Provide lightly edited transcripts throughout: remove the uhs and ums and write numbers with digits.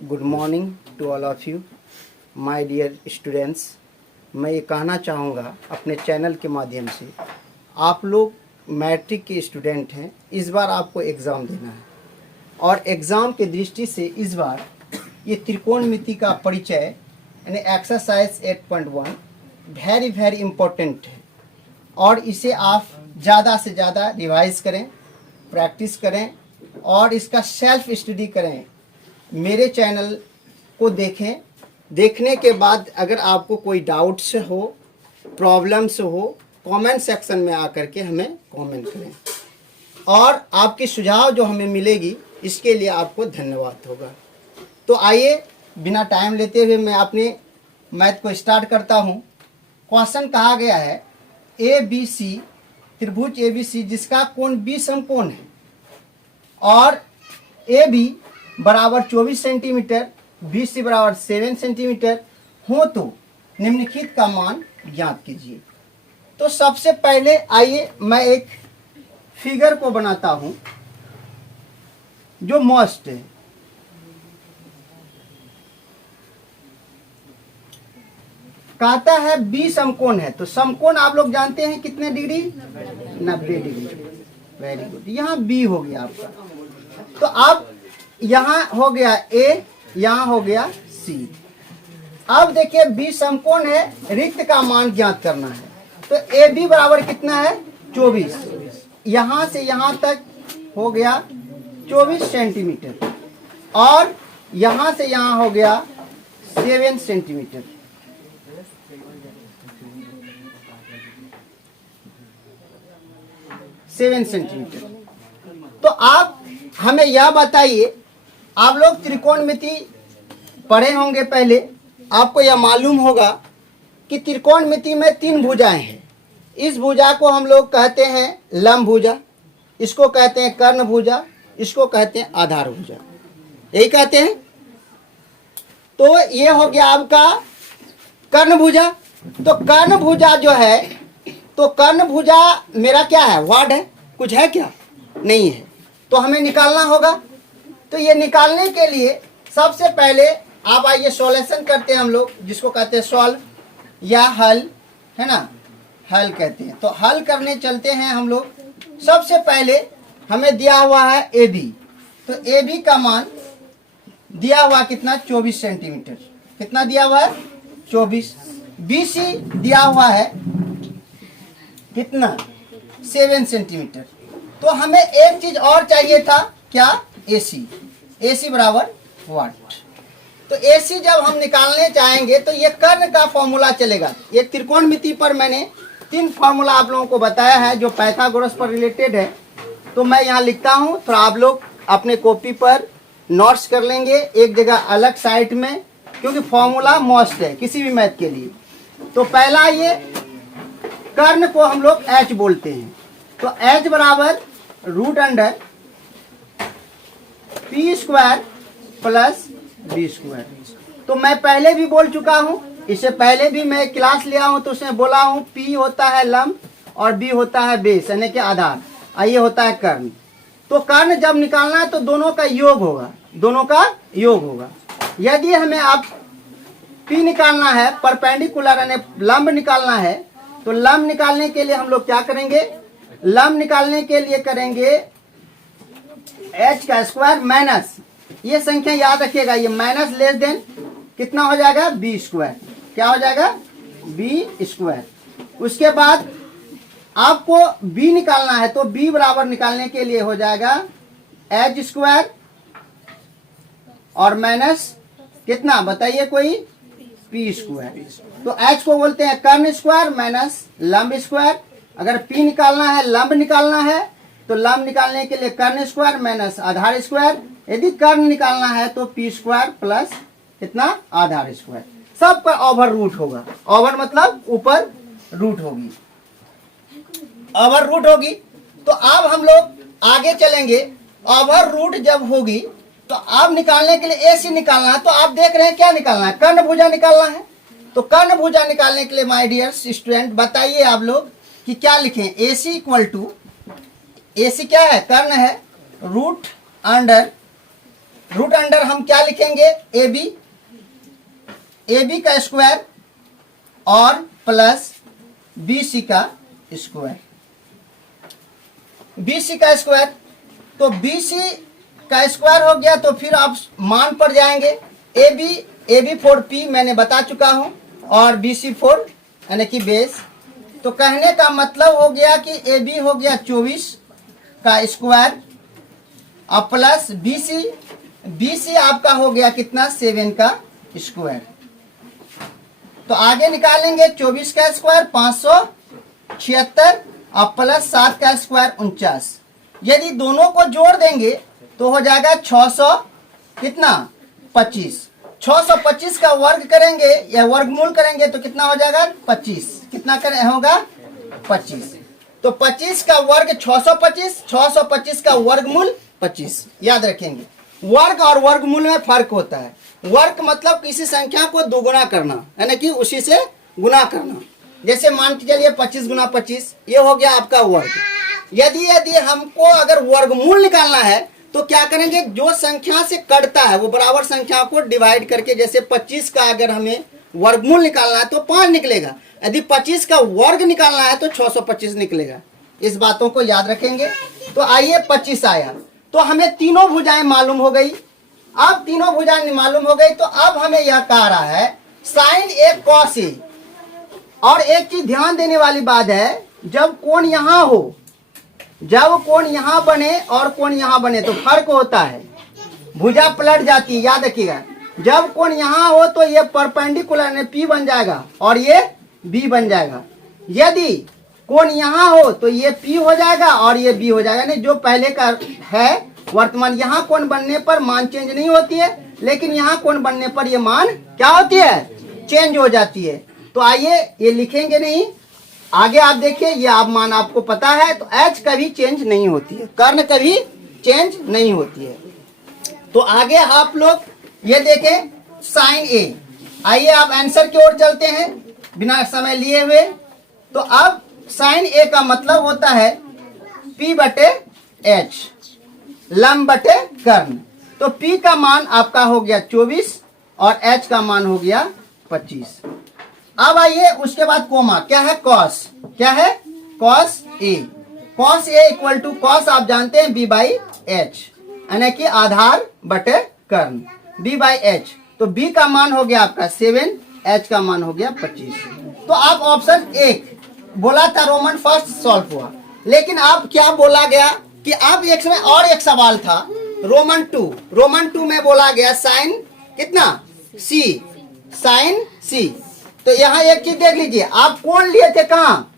Good morning to all of you my dear students. मैं ये कहना चाहूँगा अपने चैनल के माध्यम से, आप लोग मैट्रिक के स्टूडेंट हैं, इस बार आपको एग्ज़ाम देना है और एग्ज़ाम के दृष्टि से इस बार ये त्रिकोणमिति का परिचय यानी एक्सरसाइज 8.1 वेरी इम्पोर्टेंट है और इसे आप ज़्यादा से ज़्यादा रिवाइज करें, प्रैक्टिस करें और इसका सेल्फ स्टडी करें। मेरे चैनल को देखें, देखने के बाद अगर आपको कोई डाउट्स हो, प्रॉब्लम्स हो, कमेंट सेक्शन में आकर के हमें कमेंट करें और आपकी सुझाव जो हमें मिलेगी इसके लिए आपको धन्यवाद होगा। तो आइए बिना टाइम लेते हुए मैं अपने मैथ को स्टार्ट करता हूँ। क्वेश्चन कहा गया है ABC, त्रिभुज ABC जिसका कोण 20 समकोण है और AB बराबर 24 सेंटीमीटर, BC बराबर 7 सेंटीमीटर हो तो निम्नलिखित का मान ज्ञात कीजिए। तो सबसे पहले आइए मैं एक फिगर को बनाता हूं जो मस्ट है। कहता है 20 समकोण है, तो समकोण आप लोग जानते हैं कितने डिग्री? 90 डिग्री। Very good. यहाँ B हो गया आपका, तो अब यहाँ हो गया A, यहाँ हो गया C। अब देखिए B समकोण है, रिक्त का मान ज्ञात करना है। तो AB बराबर कितना है? 24। यहाँ से यहाँ तक हो गया 24 सेंटीमीटर और यहाँ से यहाँ हो गया 7 सेंटीमीटर। तो आप हमें यह बताइए, आप लोग त्रिकोणमिति पढ़े होंगे पहले, आपको यह मालूम होगा कि त्रिकोणमिति में 3 भुजाएं हैं। इस भुजा को हम लोग कहते हैं लंब भुजा, इसको कहते हैं कर्ण भुजा, इसको कहते हैं आधार भुजा, यही कहते हैं। तो ये हो गया आपका कर्ण भुजा। तो कर्ण भुजा जो है, तो कर्ण भुजा मेरा क्या है? वर्ड है, कुछ है क्या? नहीं है, तो हमें निकालना होगा। तो ये निकालने के लिए सबसे पहले आप आइए सॉल्यूशन करते हैं हम लोग, जिसको कहते हैं सॉल्व या हल, है ना, हल कहते हैं। तो हल करने चलते हैं हम लोग। सबसे पहले हमें दिया हुआ है AB, तो AB का मान दिया हुआ कितना? 24 सेंटीमीटर। कितना दिया हुआ है? 24। BC दिया हुआ है कितना? 7 सेंटीमीटर। तो हमें एक चीज और चाहिए था, क्या? AC बराबर वाट। तो AC जब हम निकालने चाहेंगे तो ये कर्ण का फॉर्मूला चलेगा। एक त्रिकोणमिति पर मैंने 3 फार्मूला आप लोगों को बताया है जो पाइथागोरस पर रिलेटेड है। तो मैं यहाँ लिखता हूँ, तो आप लोग अपने कॉपी पर नोट्स कर लेंगे एक जगह अलग साइड में, क्योंकि फॉर्मूला मस्ट है किसी भी मैथ के लिए। तो पहला ये कर्ण को हम लोग H बोलते हैं, तो H बराबर √अंडर P² प्लस B²। तो मैं पहले भी बोल चुका हूँ, इससे पहले भी मैं क्लास लिया हूँ तो उसमें बोला हूँ P होता है लंब और B होता है बेस यानी कि आधार, और ये होता है कर्ण। तो कर्ण जब निकालना है तो दोनों का योग होगा, दोनों का योग होगा। यदि हमें अब P निकालना है, परपेंडिकुलर यानी लंब निकालना है, तो लंब निकालने के लिए हम लोग क्या करेंगे? लंब निकालने के लिए करेंगे H² माइनस, ये संख्या याद रखिएगा, ये माइनस लेस देन कितना हो जाएगा? B²। क्या हो जाएगा? B²। उसके बाद आपको B निकालना है, तो B बराबर निकालने के लिए हो जाएगा H² और माइनस कितना बताइए कोई? P²। तो H को बोलते हैं कर्ण स्क्वायर माइनस लंब स्क्वायर। अगर P निकालना है, लंब निकालना है, तो लंब निकालने के लिए कर्ण स्क्वायर माइनस आधार स्क्वायर। यदि कर्ण निकालना है तो P² प्लस कितना? आधार स्क्वायर। सब पर ओवर रूट होगा। ओवर मतलब ऊपर रूट होगी, ओवर रूट होगी। तो अब हम लोग आगे चलेंगे। ओवर रूट जब होगी तो अब निकालने के लिए AC निकालना है। तो आप देख रहे हैं क्या निकालना है? कर्ण भुजा निकालना है। तो कर्ण भुजा निकालने के लिए माय डियर स्टूडेंट बताइए आप लोग कि क्या लिखें? AC इक्वल टू, AC क्या है? कर्ण है, √अंडर रूट अंडर हम क्या लिखेंगे, ए बी का स्क्वायर और प्लस बी सी का स्क्वायर, बी सी का स्क्वायर। तो बी सी का स्क्वायर हो गया, तो फिर आप मान पर जाएंगे। ए बी फॉर पी मैंने बता चुका हूं, और बी सी फॉर यानी कि बेस। तो कहने का मतलब हो गया कि ए बी हो गया 24 का स्क्वायर और प्लस बी सी आपका हो गया कितना, 7 का स्क्वायर। तो आगे निकालेंगे 24 का स्क्वायर 576 और प्लस 7 का स्क्वायर 49। यदि दोनों को जोड़ देंगे तो हो जाएगा 600 कितना 25। 625 का वर्ग करेंगे या वर्गमूल करेंगे तो कितना हो जाएगा 25। कितना करें होगा 25। तो 25 का वर्ग 625, 625 का वर्गमूल 25। याद रखेंगे वर्ग और वर्गमूल में फर्क होता है। वर्ग मतलब किसी संख्या को दोगुना करना, यानी कि उसी से गुना करना। जैसे मान के चलिए 25 गुना 25, ये हो गया आपका वर्ग। यदि हमको अगर वर्गमूल निकालना है तो क्या करेंगे, जो संख्या से कटता है वो बराबर संख्या को डिवाइड करके, जैसे 25 का अगर हमें वर्गमूल निकालना है तो 5 निकलेगा, यदि 25 का वर्ग निकालना है तो 625 निकलेगा। इस बातों को याद रखेंगे। तो आइए 25 आया, तो हमें तीनों भुजाएं मालूम हो गई। अब तीनों भुजाएं मालूम हो गई तो अब हमें यह कह रहा है साइन ए कॉस ए। और एक चीज ध्यान देने वाली बात है, जब कोण यहां हो, जब कोण यहां बने और कोण यहां बने तो फर्क होता है, भुजा पलट जाती है। याद रखिएगा, जब कोण यहां हो तो ये परपेंडिकुलर ने पी बन जाएगा और ये बी बन जाएगा। यदि कोण यहां हो तो ये पी हो जाएगा और ये बी हो जाएगा। नहीं, जो पहले का है वर्तमान, यहाँ कोण बनने पर मान चेंज नहीं होती है, लेकिन यहाँ कोण बनने पर ये मान क्या होती है, चेंज हो जाती है। तो आइए ये लिखेंगे नहीं, आगे आप देखिए, ये आप मान आपको पता है। तो एच कभी चेंज नहीं होती है, कर्ण कभी चेंज नहीं होती है। तो आगे आप लोग ये देखें साइन ए। आइए आप आंसर की ओर चलते हैं बिना समय लिए हुए। तो अब साइन ए का मतलब होता है P बटे H, लंब बटे कर्ण। तो P का मान आपका हो गया 24 और H का मान हो गया 25। अब आइए उसके बाद कोमा, क्या है कॉस, क्या है cos A. Cos A equal to cos आप जानते हैं B बाई एच, यानी कि आधार बटे कर्ण B बाई एच। तो B का मान हो गया आपका 7, H का मान हो गया 25। तो आप ऑप्शन 1 बोला था रोमन फर्स्ट सॉल्व हुआ, लेकिन अब क्या बोला गया कि अब एक समय और एक सवाल था रोमन 2 में बोला गया साइन कितना C, साइन C। तो यहाँ एक चीज देख लीजिए, आप कोण लिए थे कहाँ,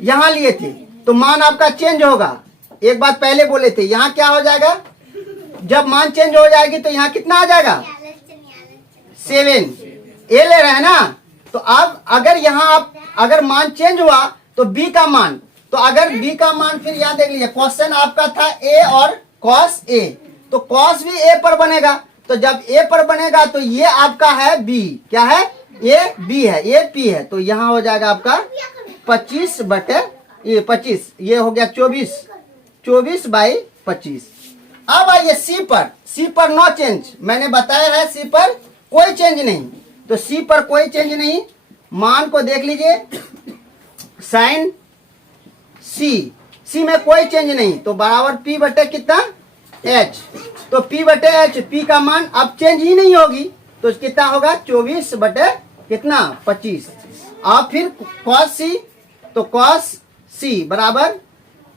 यहाँ लिए थे, तो मान आपका चेंज होगा। एक बात पहले बोले थे, यहाँ क्या हो जाएगा, जब मान चेंज हो जाएगी तो यहाँ कितना आ जाएगा 7, ए ले रहे हैं ना। तो अब अगर यहाँ आप अगर मान चेंज हुआ तो B का मान, तो अगर B का मान फिर यहाँ देख लीजिए, क्वेश्चन आपका था A और cos A, तो cos भी A पर बनेगा। तो जब A पर बनेगा तो ये आपका है B, क्या है A B है, A P है। तो यहाँ हो जाएगा आपका 25 बटे ये 25, ये हो गया 24 बाई 25। अब आइए C पर नो चेंज, मैंने बताया है C पर कोई चेंज नहीं। तो C पर कोई चेंज नहीं, मान को देख लीजिए साइन C में कोई चेंज नहीं, तो बराबर P बटे कितना H। तो P बटे H, P का मान अब चेंज ही नहीं होगी, तो कितना होगा 24 बटे कितना 25। और फिर cos C, तो cos C बराबर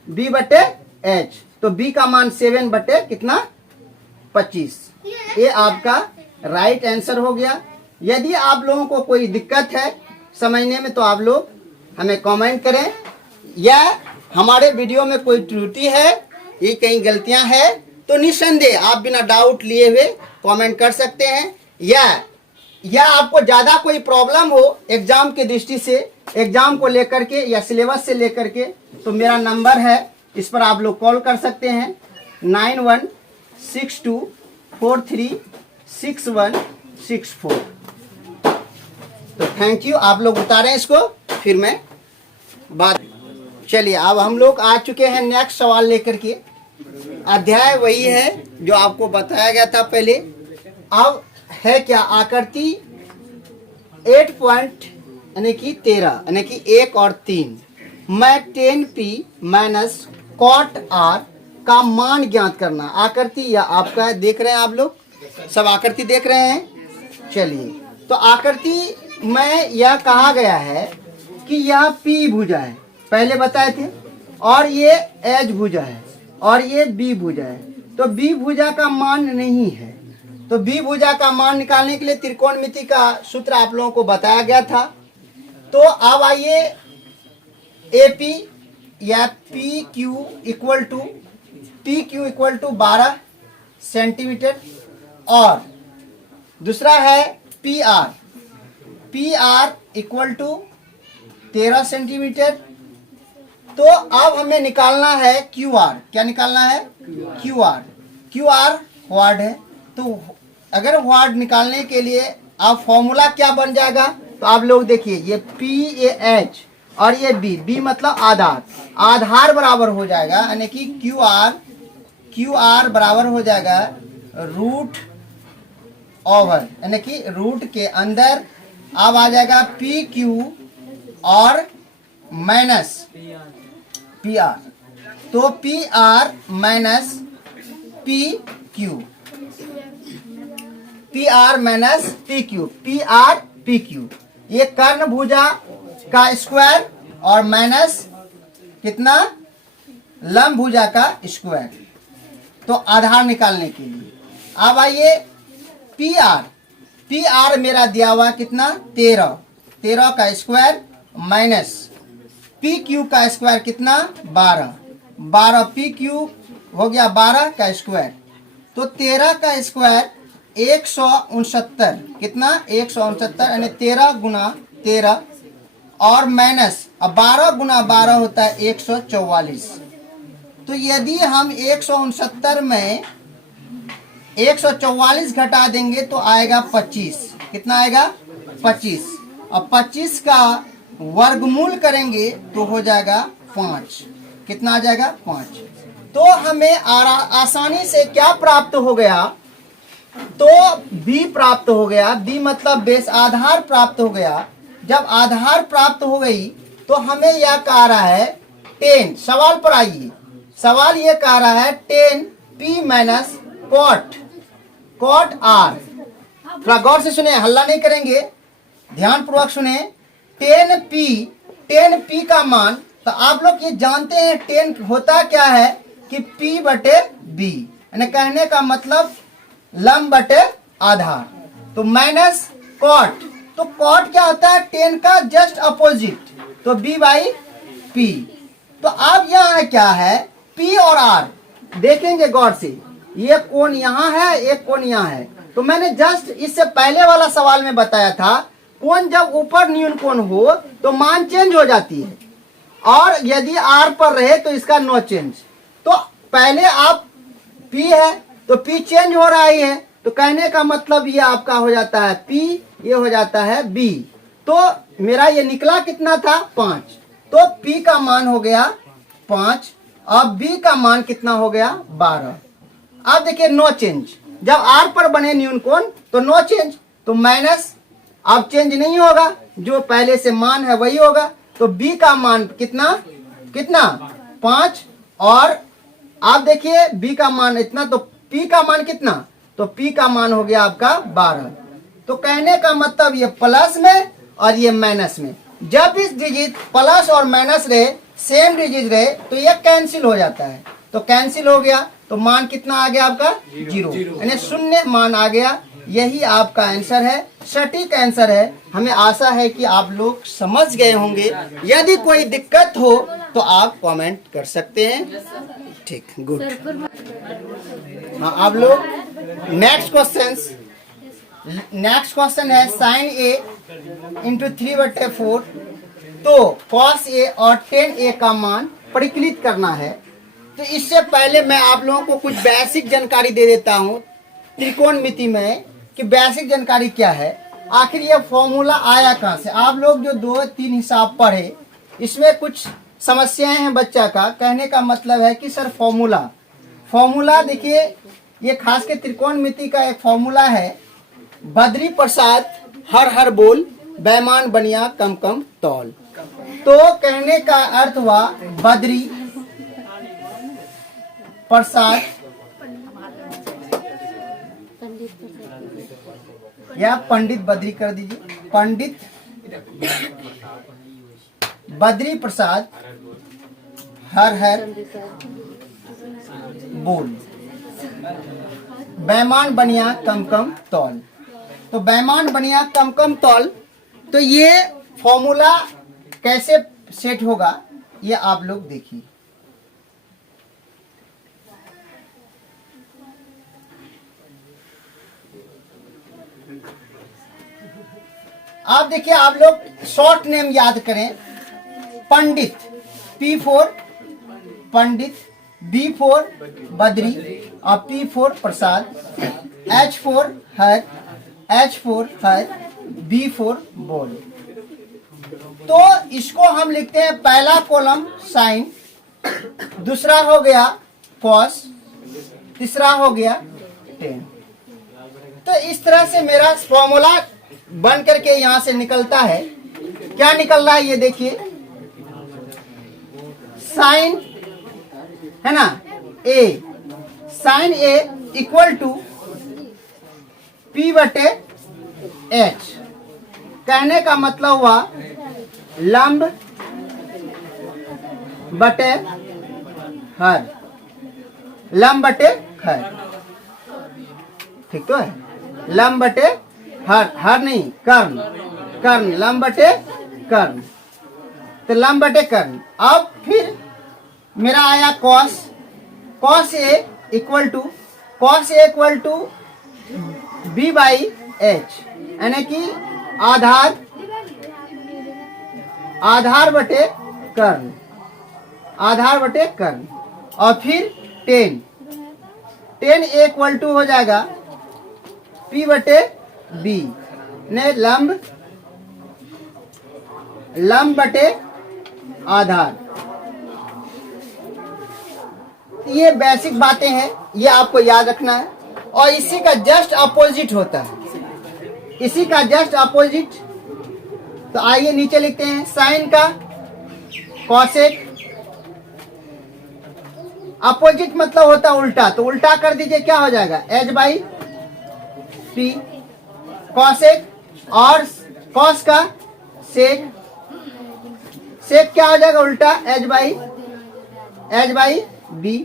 B बटे H, तो B का मान 7 बटे कितना 25। ये आपका राइट आंसर हो गया। यदि आप लोगों को कोई दिक्कत है समझने में तो आप लोग हमें कमेंट करें, या हमारे वीडियो में कोई त्रुटि है, ये कहीं गलतियां हैं तो निस्संदेह आप बिना डाउट लिए हुए कमेंट कर सकते हैं। या आपको ज़्यादा कोई प्रॉब्लम हो एग्जाम की दृष्टि से, एग्जाम को लेकर के या सिलेबस से लेकर के, तो मेरा नंबर है, इस पर आप लोग कॉल कर सकते हैं 9162436164। तो थैंक यू, आप लोग उतारें इसको, फिर मैं बात। चलिए अब हम लोग आ चुके हैं नेक्स्ट सवाल लेकर के। अध्याय वही है जो आपको बताया गया था पहले। अब है क्या आकृति 8 पॉइंट यानी कि 13 यानी कि 1 और 3 मैं 10p माइनस कॉट आर का मान ज्ञात करना। आकृति या आपका देख रहे हैं आप लोग सब आकृति देख रहे हैं। चलिए तो आकृति में यह कहा गया है कि यह p भुजा है, पहले बताए थे, और ये एच भुजा है और ये बी भुजा है। तो बी भुजा का मान नहीं है, तो बी भुजा का मान निकालने के लिए त्रिकोणमिति का सूत्र आप लोगों को बताया गया था। तो अब आइए एपी या P Q equal to 12 centimetre और दूसरा है P R equal to 13 centimetre. तो अब हमें निकालना है क्यू आर। क्या निकालना है? क्यू आर वार्ड है। तो अगर वार्ड निकालने के लिए आप फॉर्मूला क्या बन जाएगा, तो आप लोग देखिए ये पी ए एच और ये बी मतलब आधार बराबर हो जाएगा, यानी कि क्यू आर बराबर हो जाएगा रूट ओवर, यानी कि रूट के अंदर अब आ जाएगा पी क्यू और माइनस पी आर। तो P R minus P Q, P R minus P Q, ये कर्ण भुजा का स्क्वायर और माइनस कितना लंब भुजा का स्क्वायर। तो आधार निकालने के लिए अब आइए पी आर मेरा दिया हुआ कितना 13 का स्क्वायर माइनस पी क्यू का स्क्वायर कितना 12 पी क्यू हो गया 12 का स्क्वायर। तो 13 का स्क्वायर 169, कितना 169 यानी 13 गुना 13 और माइनस अब 12 गुना 12 होता है 144। तो यदि हम 169 में 144 घटा देंगे तो आएगा 25। कितना आएगा 25। अब 25 का वर्गमूल करेंगे तो हो जाएगा 5। कितना आ जाएगा 5। तो हमें आसानी से क्या प्राप्त हो गया, तो b प्राप्त हो गया। b मतलब बेस आधार प्राप्त हो गया। जब आधार प्राप्त हो गई तो हमें यह कह रहा है 10। सवाल पर आइए, सवाल यह कह रहा है 10p माइनस कॉट आर। थोड़ा गौर से सुने, हल्ला नहीं करेंगे, ध्यान पूर्वक सुने। 10p का मान, तो आप लोग ये जानते हैं 10 होता क्या है कि p बटे b, यानी कहने का मतलब लंब बटे आधार। तो माइनस कॉट, तो कॉट क्या होता है 10 का जस्ट अपोजिट, तो b बाई p। तो अब यहाँ क्या है p और r, देखेंगे गौर से, ये कोण यहाँ है, एक कोण यहाँ है। तो मैंने जस्ट इससे पहले वाला सवाल में बताया था कोण जब ऊपर न्यून कोण हो तो मान चेंज हो जाती है, और यदि r पर रहे तो इसका नो चेंज। तो पहले आप p है तो p चेंज हो रहा ही है, तो कहने का मतलब ये आपका हो जाता है p, ये हो जाता है b। तो मेरा ये निकला कितना था 5। तो p का मान हो गया 5, अब b का मान कितना हो गया 12। अब देखिए नो चेंज, जब r पर बने न्यून कोण तो नो चेंज, तो माइनस अब चेंज नहीं होगा, जो पहले से मान है वही होगा। तो b का मान कितना 5, और आप देखिए b का मान इतना, तो p का मान कितना, तो p का मान हो गया आपका 12। तो कहने का मतलब ये प्लस में और ये माइनस में, जब इस डिजिट प्लस और माइनस रहे, सेम डिजिट रहे, तो ये कैंसिल हो जाता है। तो कैंसिल हो गया तो मान कितना आ गया आपका 0, यानी शून्य मान आ गया। यही आपका आंसर है, सटीक आंसर है। हमें आशा है कि आप लोग समझ गए होंगे। यदि कोई दिक्कत हो तो आप कमेंट कर सकते हैं। ठीक, गुड। हाँ, आप लोग नेक्स्ट क्वेश्चन है sin a इंटू 3/4। तो cos a और tan a का मान परिकलित करना है। तो इससे पहले मैं आप लोगों को कुछ बेसिक जानकारी दे देता हूँ त्रिकोणमिति में, कि बेसिक जानकारी क्या है, आखिर ये फॉर्मूला आया कहाँ से। आप लोग जो 2-3 हिसाब पढ़े, इसमें कुछ समस्याएं हैं बच्चा का। कहने का मतलब है कि सर फॉर्मूला देखिए ये खास के त्रिकोणमिति का एक फॉर्मूला है, बद्री प्रसाद हर हर बोल, बैमान बनिया कम कम तौल। तो कहने का अर्थ हुआ बद्री प्रसाद या पंडित बद्री कर दीजिए, पंडित बद्री प्रसाद हर हर बोल, बैमान बनिया कम कम तौल। तो बैमान बनिया कम कम तौल, तो ये फॉर्मूला कैसे सेट होगा ये आप लोग देखिए। आप देखिए, आप लोग शॉर्ट नेम याद करें। पंडित P4 पंडित, B4 बद्री और P4 प्रसाद, H4 हर, H4 हर, B4 बोल। तो इसको हम लिखते हैं, पहला कॉलम साइन, दूसरा हो गया कॉस, तीसरा हो गया टेन। तो इस तरह से मेरा फॉर्मूला बन करके यहां से निकलता है। क्या निकल रहा है ये देखिए, साइन है ना A, sine A equal to P बटे H। कहने का मतलब हुआ लंब बटे हर, लंब बटे हर, ठीक तो है। लंब बटे हर, हर नहीं कर्ण, कर्ण लंब बटे कर्ण, तो लंब बटे कर्ण। अब फिर मेरा आया cos, cos A equal to, cos A equal to B by H, यानी कि आधार, आधार बटे कर्ण, आधार बटे कर्ण। और फिर tan, tan A equal to हो जाएगा P बटे B, ने लंब, लंब बटे आधार। ये बेसिक बातें हैं, ये आपको याद रखना है। और इसी का जस्ट अपोजिट होता है, इसी का जस्ट अपोजिट। तो आइए नीचे लिखते हैं, साइन का कॉसेक, अपोजिट मतलब होता है उल्टा, तो उल्टा कर दीजिए, क्या हो जाएगा H बाई P, कॉसेक। और कॉस का सेक, सेक क्या हो जाएगा उल्टा H बाई B।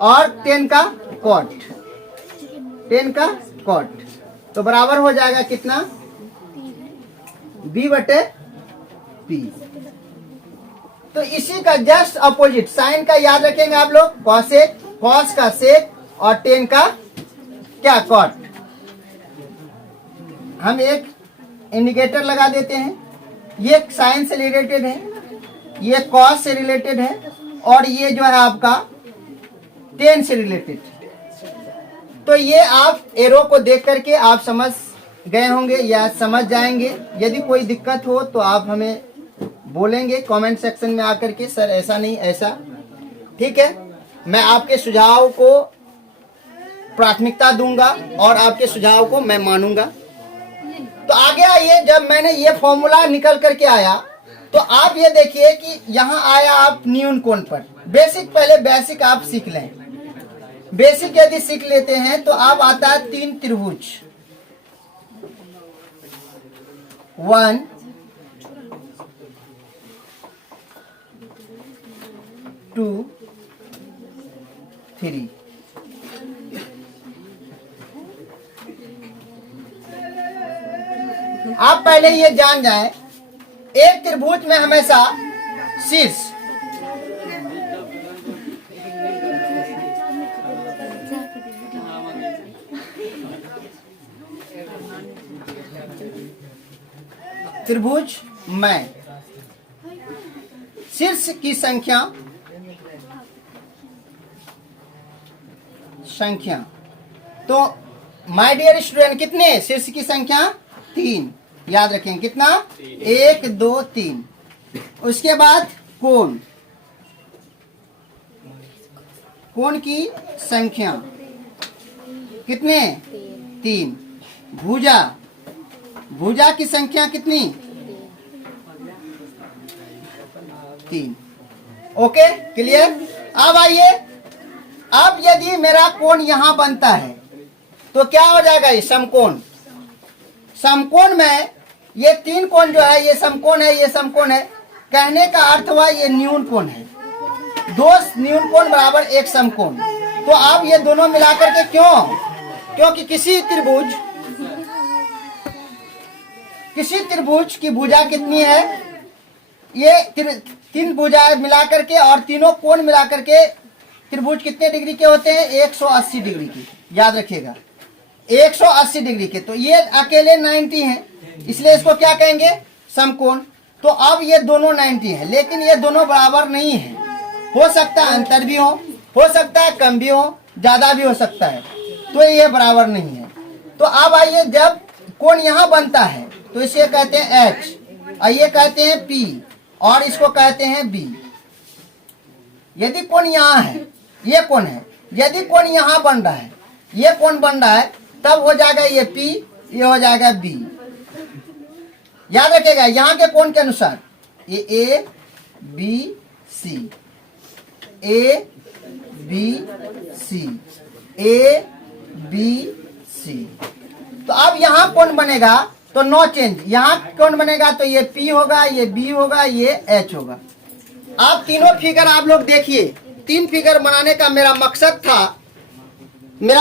और टेन का कॉट, टेन का कॉट, तो बराबर हो जाएगा कितना, B बटे P। तो इसी का जस्ट अपोजिट, साइन का याद रखेंगे आप लोग, कॉसेक, कॉस का सेक और टेन का क्या, कॉट। हम एक इंडिकेटर लगा देते हैं, ये साइन से रिलेटेड है, ये कॉस से रिलेटेड है, और ये जो है आपका टेन से रिलेटेड। तो ये आप एरो को देख करके आप समझ गए होंगे या समझ जाएंगे। यदि कोई दिक्कत हो तो आप हमें बोलेंगे कमेंट सेक्शन में आकर के, सर ऐसा नहीं ऐसा, ठीक है। मैं आपके सुझाव को प्राथमिकता दूंगा और आपके सुझाव को मैं मानूंगा। तो आगे आइए, जब मैंने ये फॉर्मूला निकल करके आया तो आप ये देखिए कि यहाँ आया आप न्यून कोण पर। बेसिक, पहले बेसिक आप सीख लें। बेसिक यदि सीख लेते हैं तो आप आता है तीन त्रिभुज, 1 2 3। आप पहले ये जान जाएं, एक त्रिभुज में हमेशा शीर्ष, त्रिभुज में शीर्ष की संख्या तो माय डियर स्टूडेंट कितने, शीर्ष की संख्या 3, याद रखें कितना, 1 2 3। उसके बाद कोण, कोण की संख्या कितने? 3। भुजा, भुजा की संख्या कितनी? 3। Okay, clear? अब आइए, अब यदि मेरा कोण यहां बनता है तो क्या हो जाएगा? ये समकोण। समकोण में ये 3 कोण जो है, ये समकोण है, ये समकोण है। कहने का अर्थ हुआ ये न्यून कोण है। 2 न्यून कोण बराबर 1 समकोण। तो अब ये दोनों मिलाकर के क्यों? क्योंकि किसी त्रिभुज की भुजा कितनी है? ये 3 भुजाएं मिलाकर के और तीनों कोण मिलाकर के त्रिभुज कितने डिग्री के होते हैं? 180 डिग्री की। याद रखिएगा, 180 डिग्री के। तो ये अकेले 90 हैं, इसलिए इसको क्या कहेंगे? समकोण। तो अब ये दोनों 90 है, लेकिन ये दोनों बराबर नहीं है। हो सकता है अंतर भी हो सकता है कम भी हो, ज्यादा भी हो सकता है। तो ये बराबर नहीं है। तो अब आइए, जब कोण यहां बनता है तो इसे कहते हैं H, और ये कहते हैं P, और इसको कहते हैं B। यदि कोण यहां है, ये कोण है, यदि कोण यहां बन रहा है, ये कोण बन रहा है, तब हो जाएगा ये P, ये हो जाएगा B। याद रखिएगा, यहां के कोण के अनुसार ये A B C, A B C, A B C। तो अब यहां कोण बनेगा तो नो चेंज। यहां कोण बनेगा तो ये P होगा, ये B होगा, ये H होगा। आप तीनों फिगर आप लोग देखिए, 3 फिगर बनाने का मेरा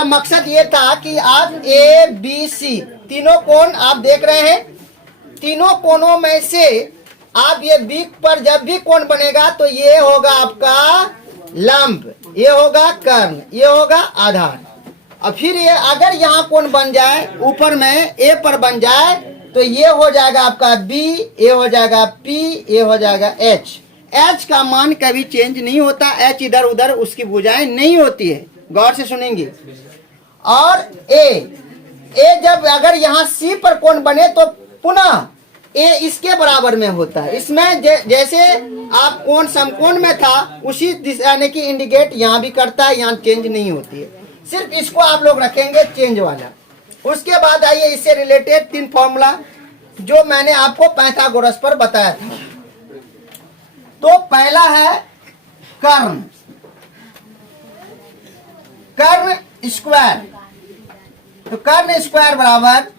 मकसद ये था कि आप A B C तीनों कोण आप देख रहे हैं। तीनों कोणों में से आप ये B पर जब भी कोण बनेगा तो ये होगा आपका लंब, ये होगा कर्ण, ये होगा आधार। और फिर ये अगर यहाँ कोण बन जाए, ऊपर में A पर बन जाए, तो ये हो जाएगा आपका B, ये हो जाएगा P, ये हो जाएगा H। H का मान कभी चेंज नहीं होता, H इधर उधर उसकी भुजाएं नहीं होती है। गौर से सुनेंगे। और A जब अगर यहाँ C पर कोण बने तो पुनः A इसके बराबर में होता है। इसमें जैसे आप कोण समकोण में था, उसी दिशा यानी कि इंडिकेट यहाँ भी करता है, यहाँ चेंज नहीं होती है। सिर्फ इसको आप लोग रखेंगे चेंज वाला। उसके बाद आइए इससे रिलेटेड 3 फॉर्मूला जो मैंने आपको पाइथागोरस पर बताया था। तो पहला है कर्ण, कर्ण स्क्वायर। तो कर्ण स्क्वायर बराबर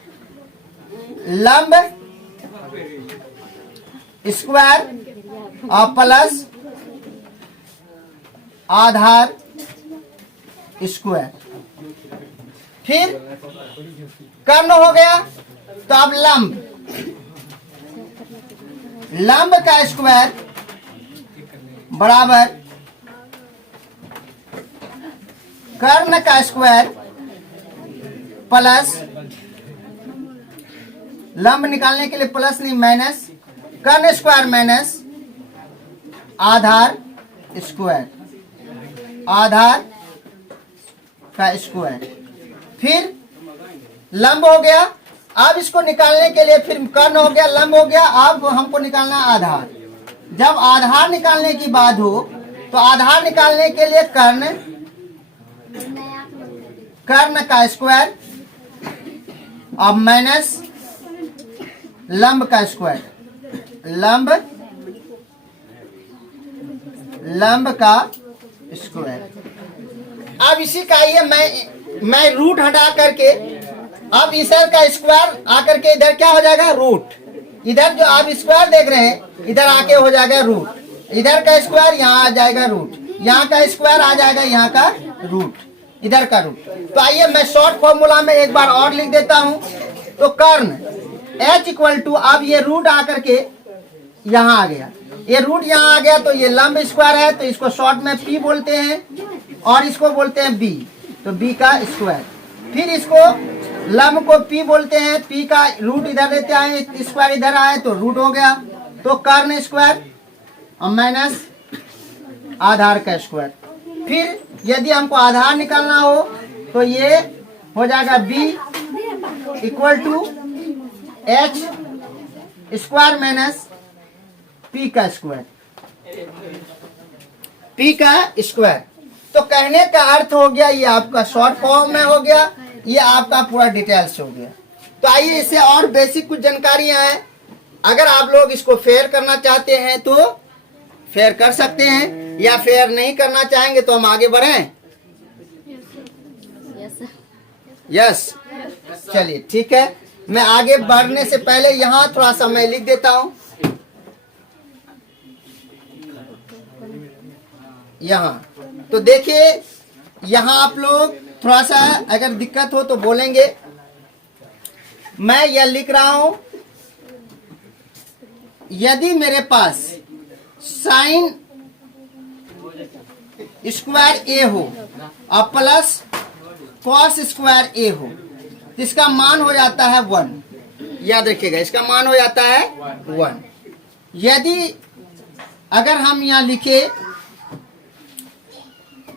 लंब स्क्वायर और प्लस आधार स्क्वायर। फिर कर्ण हो गया तो अब लंब का स्क्वायर बराबर कर्ण का स्क्वायर प्लस, लंब निकालने के लिए प्लस नहीं माइनस, कर्ण स्क्वायर माइनस आधार स्क्वायर, आधार का स्क्वायर। फिर लंब हो गया। अब इसको निकालने के लिए फिर कर्ण हो गया, लंब हो गया। अब हमको निकालना आधार। जब आधार निकालने की बात हो तो आधार निकालने के लिए कर्ण का स्क्वायर और माइनस लंब का स्क्वायर, लंब का स्क्वायर। अब इसी का ये मैं रूट हटा करके अब इधर का स्क्वायर आकर के इधर क्या हो जाएगा? रूट। इधर जो आप स्क्वायर देख रहे हैं इधर आके हो जाएगा रूट, इधर का स्क्वायर यहाँ आ जाएगा रूट, यहाँ का स्क्वायर आ जाएगा यहाँ का रूट, इधर का रूट। तो आइए मैं शॉर्ट फॉर्मूला में एक बार और लिख देता हूँ। तो कर्ण H इक्वल टू, अब ये रूट आकर के यहाँ आ गया, ये रूट यहाँ आ गया तो ये लंब स्क्वायर है, तो इसको शॉर्ट में P बोलते हैं और इसको बोलते हैं B, तो B का स्क्वायर। फिर इसको लंब को P बोलते हैं, P का रूट इधर लेते आए, स्क्वायर इधर आए तो रूट हो गया, तो कर्ण स्क्वायर और माइनस आधार का स्क्वायर। फिर यदि हमको आधार निकालना हो तो ये हो जाएगा B equal to H square minus P का स्क्वायर, P का स्क्वायर। तो कहने का अर्थ हो गया, ये आपका शॉर्ट फॉर्म में हो गया। ये आपका पूरा डिटेल्स हो गया। तो आइए इससे और बेसिक कुछ जानकारियां हैं। अगर आप लोग इसको फेयर करना चाहते हैं तो फेयर कर सकते हैं, या फेयर नहीं करना चाहेंगे तो हम आगे बढ़ें। यस, चलिए ठीक है। मैं आगे बढ़ने से पहले यहाँ थोड़ा सा मैं लिख देता हूँ। यहाँ तो देखिए, यहाँ आप लोग थोड़ा सा अगर दिक्कत हो तो बोलेंगे। मैं यह लिख रहा हूं, यदि मेरे पास साइन स्क्वायर ए हो और प्लस कॉस स्क्वायर ए हो तो इसका मान हो जाता है 1। याद रखिएगा, इसका मान हो जाता है 1। यदि अगर हम यहां लिखे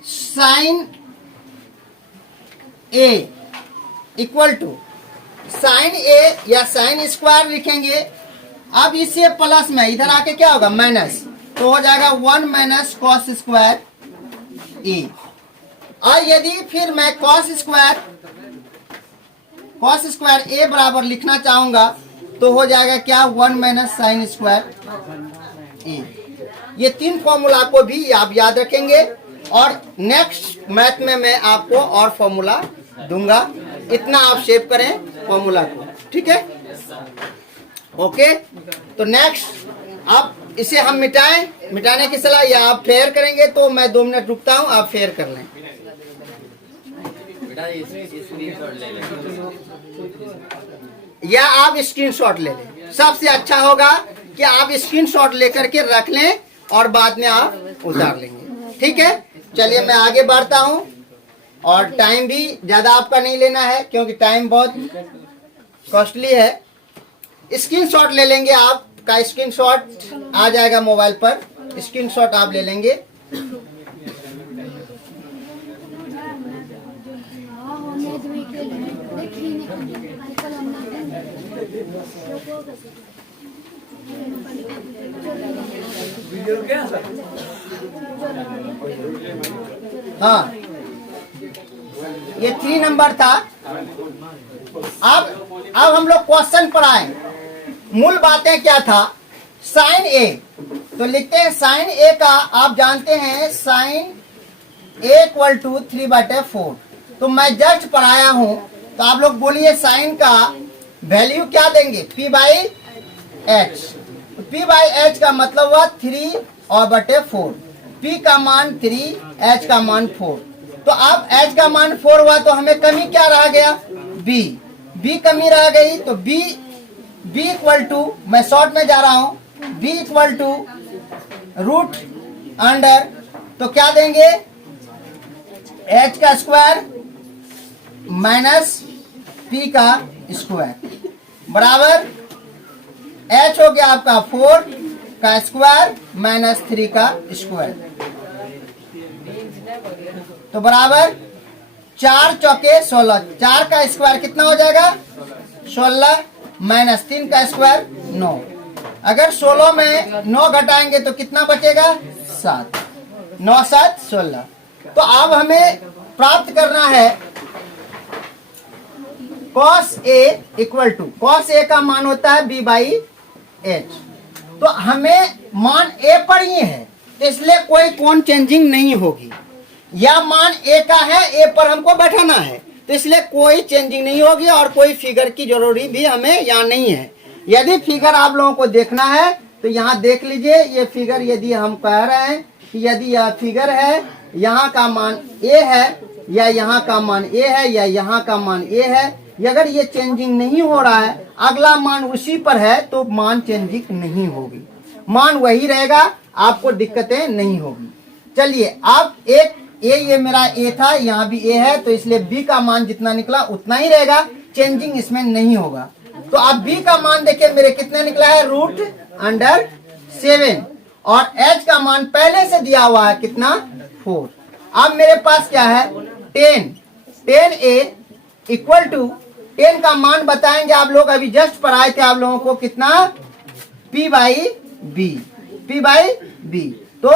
sine A equal to sine A या साइन स्क्वायर लिखेंगे। अब इसे प्लस में इधर आके क्या होगा, माइनस, तो हो जाएगा 1 माइनस कॉस स्क्वायर ए। और यदि फिर मैं कॉस स्क्वायर ए बराबर लिखना चाहूंगा तो हो जाएगा क्या, 1 माइनस साइन स्क्वायर ए। ये 3 फॉर्मूला को भी आप याद रखेंगे और नेक्स्ट मैथ में मैं आपको और फॉर्मूला दूंगा। इतना आप सेव करें फॉर्मूला को, ठीक है। ओके, तो नेक्स्ट अब इसे हम मिटाने की सलाह, या आप फेयर करेंगे तो मैं 2 मिनट रुकता हूं, आप फेयर कर लें। या आप स्क्रीनशॉट ले लें, सबसे अच्छा होगा कि आप स्क्रीनशॉट लेकर के रख लें और बाद में आप उतार लेंगे, ठीक है। चलिए मैं आगे बढ़ता हूं, और टाइम भी ज्यादा आपका नहीं लेना है क्योंकि टाइम बहुत कॉस्टली है। स्क्रीनशॉट ले लेंगे, आपका स्क्रीनशॉट आ जाएगा मोबाइल पर, स्क्रीनशॉट आप ले लेंगे। हाँ, ये 3 नंबर था। अब हम लोग क्वेश्चन पर आए। मूल बातें क्या था, साइन ए, तो लिखते हैं साइन ए का आप जानते हैं साइन ए इक्वल टू 3/4। तो मैं जस्ट पढ़ाया हूं, तो आप लोग बोलिए साइन का वैल्यू क्या देंगे, p/h। p/h का मतलब हुआ 3/4। p का मान 3, h का मान 4। तो अब h का मान 4 हुआ तो हमें कमी क्या रह गया, b कमी रह गई। तो b इक्वल टू, मैं शॉर्ट में जा रहा हूं, b equal to root under, तो क्या देंगे, h का स्क्वायर माइनस p का स्क्वायर बराबर h हो गया आपका 4 का स्क्वायर माइनस 3 का स्क्वायर, तो बराबर 4 चौके 16। 4 का स्क्वायर कितना हो जाएगा, 16 माइनस 3 का स्क्वायर 9। अगर 16 में 9 घटाएंगे तो कितना बचेगा, 7। 9 7 16। तो अब हमें प्राप्त करना है cos A equal to, cos A का मान होता है b/h। तो हमें मान A पर ही है, इसलिए कोई कोण चेंजिंग नहीं होगी। या मान A का है, A पर हमको बैठाना है, तो इसलिए कोई चेंजिंग नहीं होगी और कोई फिगर की जरूरी भी हमें यहाँ नहीं है। यदि फिगर आप लोगों को देखना है तो यहाँ देख लीजिए, ये फिगर यदि हम कह रहे हैं कि यदि यह फिगर है, यहाँ का मान A है, या यहाँ का मान A है, या यहाँ का मान A है, अगर ये चेंजिंग नहीं हो रहा है, अगला मान उसी पर है, तो मान चेंजिंग नहीं होगी, मान वही रहेगा, आपको दिक्कतें नहीं होगी। चलिए अब एक ये मेरा A था, यहाँ भी A है, तो इसलिए B का मान जितना निकला उतना ही रहेगा, चेंजिंग इसमें नहीं होगा। तो अब B का मान देखिए मेरे कितने निकला है, √7, और H का मान पहले से दिया हुआ है कितना, 4। अब मेरे पास क्या है, 10A इक्वल टू 10 का मान बताएंगे आप लोग, अभी जस्ट पढ़ाए थे आप लोगों को कितना, p/b, तो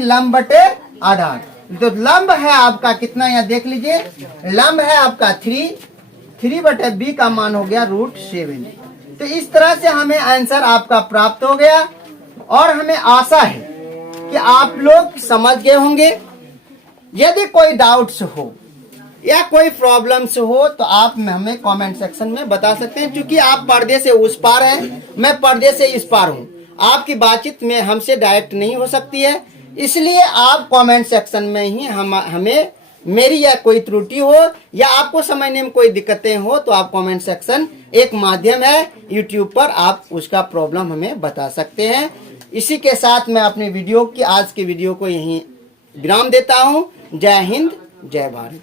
लंब बटे आधार। तो लंब है आपका कितना, यहाँ देख लीजिए, लंब है आपका 3/b का मान हो गया √7। तो इस तरह से हमें आंसर आपका प्राप्त हो गया और हमें आशा है कि आप लोग समझ गए होंगे। यदि कोई डाउट्स हो या कोई प्रॉब्लम्स हो तो आप हमें कमेंट सेक्शन में बता सकते हैं, क्योंकि आप पर्दे से उस पार हैं, मैं पर्दे से इस पार हूं। आपकी बातचीत में हमसे डायरेक्ट नहीं हो सकती है, इसलिए आप कमेंट सेक्शन में ही हमें मेरी या कोई त्रुटि हो या आपको समझने में कोई दिक्कतें हो तो आप कमेंट सेक्शन एक माध्यम है यूट्यूब पर, आप उसका प्रॉब्लम हमें बता सकते हैं। इसी के साथ मैं अपनी वीडियो की आज की वीडियो को यहीं विराम देता हूं। जय हिंद, जय भारत।